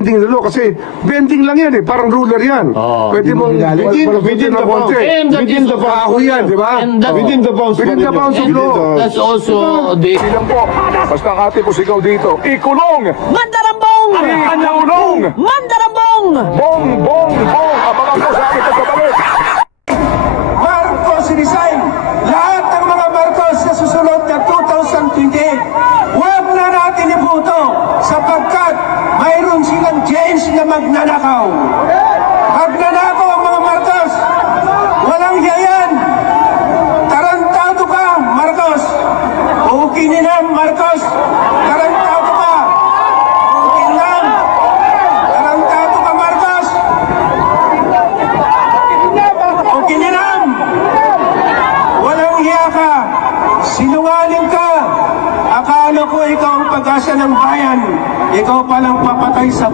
Bending the law kasi bending lang yan eh, parang ruler yan. Pwede mong within the bounds. Within the bounds yan, di ba? Within the bounds. Within the bounds of law. That's also the... Ilan po, basta ang ate ko sigaw dito, ikulong! Mandarambong! Ikulong! Mandarambong! Bong, bong, bong! Abangan ko sa akin pagkabalik! Marcos resign! Lahat ng mga Marcos sa susunod na 2028, huwag na natin ibuto sapagkat mayroon silang change na magnanakaw. Magnanakaw ang mga Marcos! Walang yayan! Tarantado ka, Marcos! Ukinin na, Marcos! Tarantado ka! Ukinin na! Tarantado ka, Marcos! Ukinin na! Walang hiya ka! Sinungaling ka! Akala ko ikaw ang pag-asa ng bayan. Ikaw palang papatay sa